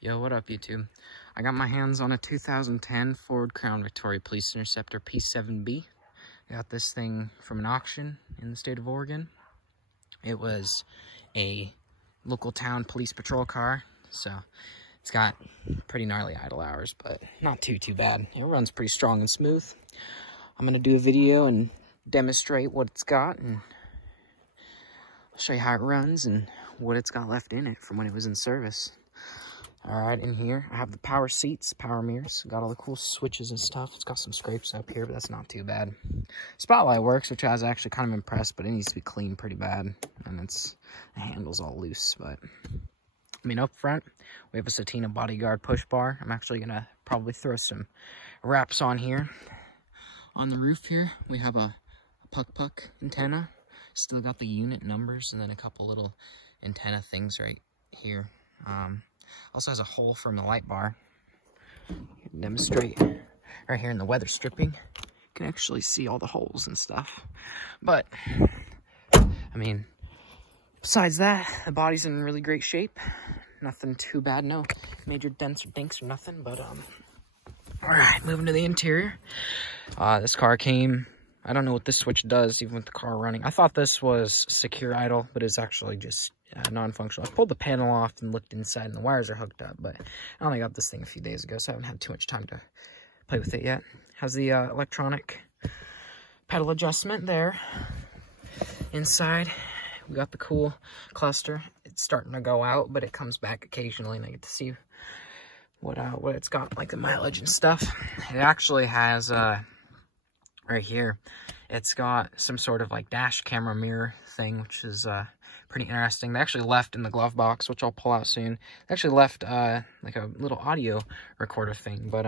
Yo, what up, YouTube? I got my hands on a 2010 Ford Crown Victoria Police Interceptor P7B. I got this thing from an auction in the state of Oregon. It was a local town police patrol car, so it's got pretty gnarly idle hours, but not too bad. It runs pretty strong and smooth. I'm gonna do a video and demonstrate what it's got, and I'll show you how it runs and what it's got left in it from when it was in service. All right, in here, I have the power seats, power mirrors, got all the cool switches and stuff. It's got some scrapes up here, but that's not too bad. Spotlight works, which I was actually kind of impressed, but it needs to be cleaned pretty bad. And the handle's all loose, but I mean, up front, we have a Satina bodyguard push bar. I'm actually gonna probably throw some wraps on here. On the roof here, we have a puck antenna. Still got the unit numbers and then a couple little antenna things right here. Also has a hole from the light bar. Demonstrate right here in the weather stripping. You can actually see all the holes and stuff. But, I mean, besides that, the body's in really great shape. Nothing too bad, no major dents or dinks or nothing, but, all right, moving to the interior. This car came, I don't know what this switch does, even with the car running. I thought this was secure idle, but it's actually just non-functional. I pulled the panel off and looked inside, and the wires are hooked up, but I only got this thing a few days ago, so I haven't had too much time to play with it yet. Has the electronic pedal adjustment there. Inside, we got the cool cluster. It's starting to go out, but it comes back occasionally, and I get to see what it's got, like the mileage and stuff. It actually has, right here, it's got some sort of like dash camera mirror thing, which is pretty interesting. They actually left in the glove box, which I'll pull out soon. They actually left like a little audio recorder thing, but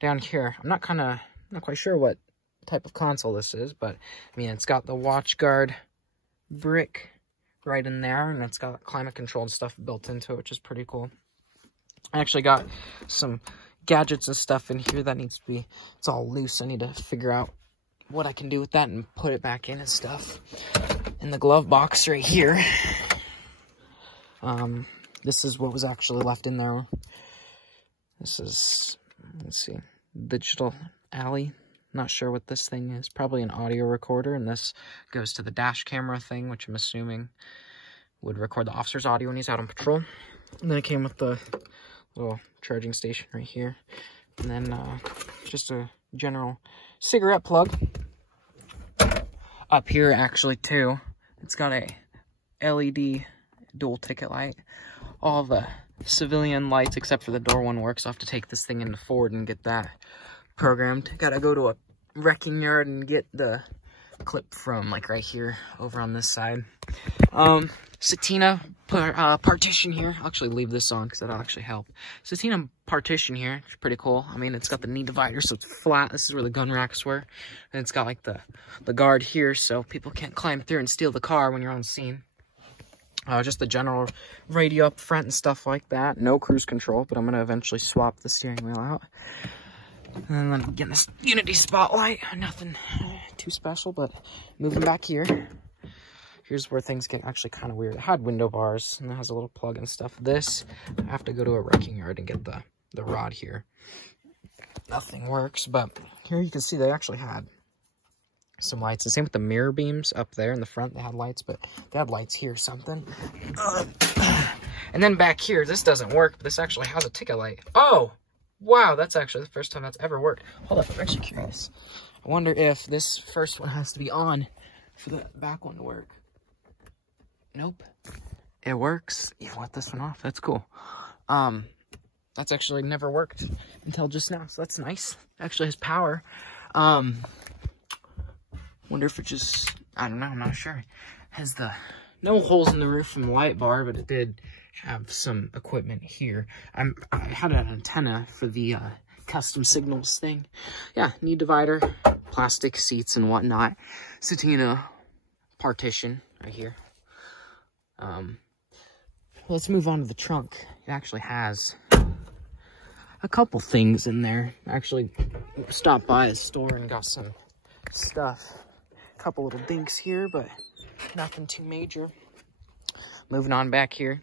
down here, I'm not quite sure what type of console this is, but I mean, it's got the watch guard brick right in there, and it's got climate control and stuff built into it, which is pretty cool. I actually got some gadgets and stuff in here that needs to be, it's all loose. I need to figure out what I can do with that and put it back in and stuff. In the glove box right here, this is what was actually left in there. This is, let's see, digital alley. Not sure what this thing is. Probably an audio recorder, and this goes to the dash camera thing, which I'm assuming would record the officer's audio when he's out on patrol. And then it came with the little charging station right here, and then just a general cigarette plug. Up here, actually, too, it's got a LED dual ticket light. All the civilian lights, except for the door one, works. I'll have to take this thing into Ford and get that programmed. Gotta go to a wrecking yard and get the clip from, like, right here, over on this side. Satina partition here. I'll actually leave this on because that'll actually help. Satina partition here. It's pretty cool. I mean, it's got the knee divider, so it's flat. This is where the gun racks were. And it's got like the guard here, so people can't climb through and steal the car when you're on scene. Just the general radio up front and stuff like that. No cruise control, but I'm going to eventually swap the steering wheel out. And then getting this Unity spotlight. Nothing too special, but moving back here. Here's where things get actually kind of weird. It had window bars, and it has a little plug and stuff. This, I have to go to a wrecking yard and get the rod here. Nothing works, but here you can see they actually had some lights. The same with the mirror beams up there in the front. They had lights, but they had lights here or something. And then back here, this doesn't work, but this actually has a ticket light. Oh, wow, that's actually the first time that's ever worked. Hold up, I'm actually curious. I wonder if this first one has to be on for the back one to work. Nope, it works. You let this one off. That's cool. That's actually never worked until just now, so that's nice. It actually has power. Wonder if it just, I don't know, I'm not sure. Has no holes in the roof from the light bar, but it did have some equipment here. I had an antenna for the custom signals thing. Yeah, knee divider, plastic seats and whatnot. Satina partition right here. Let's move on to the trunk. It actually has a couple things in there. I actually stopped by the store and got some stuff. A couple little dinks here, but nothing too major. Moving on back here.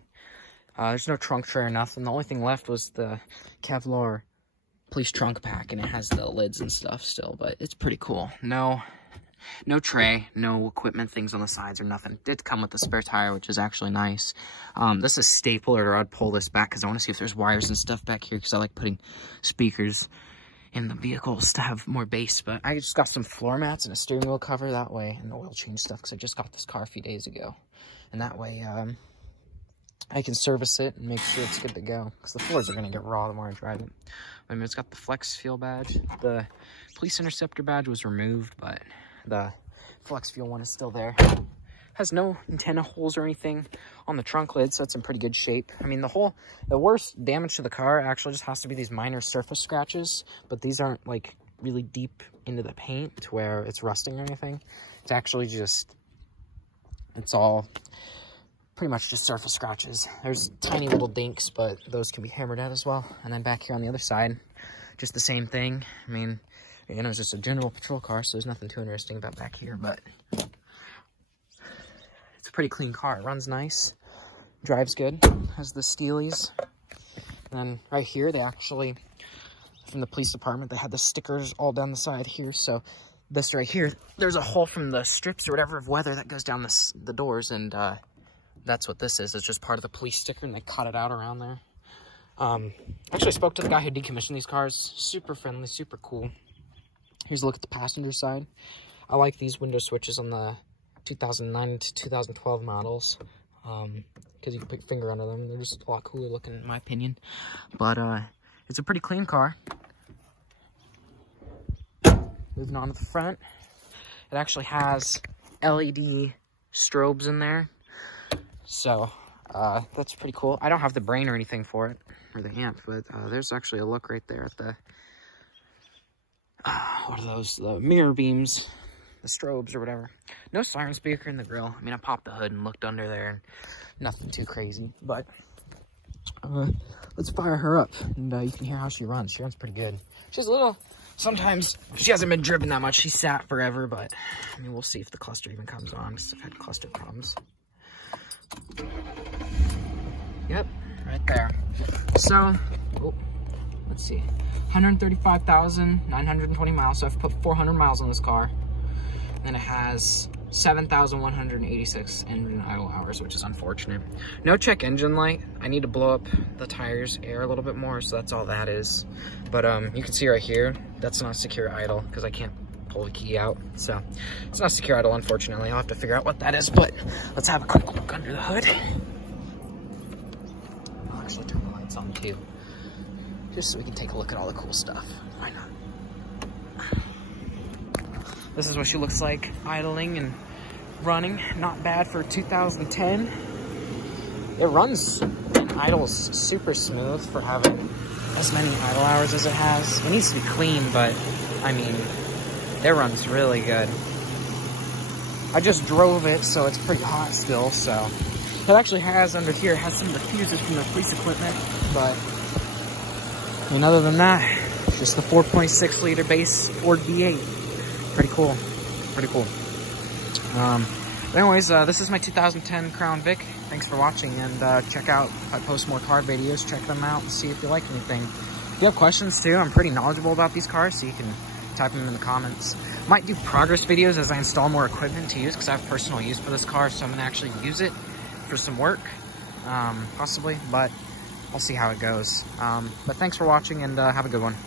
There's no trunk tray or nothing. The only thing left was the Kevlar police trunk pack, and it has the lids and stuff still, but it's pretty cool. No tray, no equipment things on the sides or nothing. It did come with a spare tire, which is actually nice. This is stapler, or I'd pull this back because I want to see if there's wires and stuff back here, because I like putting speakers in the vehicles to have more bass. But I just got some floor mats and a steering wheel cover that way, and the oil change stuff, because I just got this car a few days ago, and that way I can service it and make sure it's good to go, because the floors are going to get raw the more I drive it. I mean, it's got the Flex Fuel badge. The Police Interceptor badge was removed, but the Flex Fuel one is still there. Has no antenna holes or anything on the trunk lid, so it's in pretty good shape. I mean, the worst damage to the car actually just has to be these minor surface scratches, but these aren't like really deep into the paint to where it's rusting or anything. It's actually just, it's all pretty much just surface scratches. There's tiny little dinks, but those can be hammered out as well. And then back here on the other side, just the same thing. I mean, you know, it's just a general patrol car, so there's nothing too interesting about back here, but it's a pretty clean car. It runs nice, drives good, has the steelies. And then right here, they actually, from the police department, they had the stickers all down the side here. So this right here, there's a hole from the strips or whatever of weather that goes down the doors, and that's what this is. It's just part of the police sticker, and they cut it out around there. Actually, I spoke to the guy who decommissioned these cars. Super friendly, super cool. Here's a look at the passenger side. I like these window switches on the 2009 to 2012 models, because you can put your finger under them. They're just a lot cooler looking, in my opinion. But it's a pretty clean car. Moving on to the front, it actually has LED strobes in there, so that's pretty cool. I don't have the brain or anything for it, or the amp, but there's actually a look right there at the what are those, the mirror beams, the strobes or whatever. No siren speaker in the grill. I mean, I popped the hood and looked under there, and nothing too crazy, but let's fire her up, and you can hear how she runs. She runs pretty good. She's a little, sometimes she hasn't been driven that much. She sat forever, but I mean, we'll see if the cluster even comes on, because I've had cluster problems. Yep, right there. So, let's see, 135,920 miles. So I've put 400 miles on this car. And it has 7,186 engine idle hours, which is unfortunate. No check engine light. I need to blow up the tires air a little bit more, so that's all that is. But you can see right here, that's not secure idle, because I can't pull the key out. So it's not secure idle, unfortunately. I'll have to figure out what that is, but let's have a quick look under the hood. I'll actually turn the lights on too, just so we can take a look at all the cool stuff. Why not? This is what she looks like idling and running. Not bad for 2010. It runs and idles super smooth for having as many idle hours as it has. It needs to be clean, but I mean, it runs really good. I just drove it, so it's pretty hot still. So it actually has under here, it has some of the fuses from the police equipment, but I mean, other than that, just the 4.6 liter base Ford V8. Pretty cool, pretty cool. But anyways, this is my 2010 Crown Vic. Thanks for watching, and check out, if I post more car videos, check them out and see if you like anything. If you have questions too, I'm pretty knowledgeable about these cars, so you can type them in the comments. Might do progress videos as I install more equipment to use, because I have personal use for this car, so I'm gonna actually use it for some work, possibly, but I'll see how it goes. But thanks for watching, and have a good one.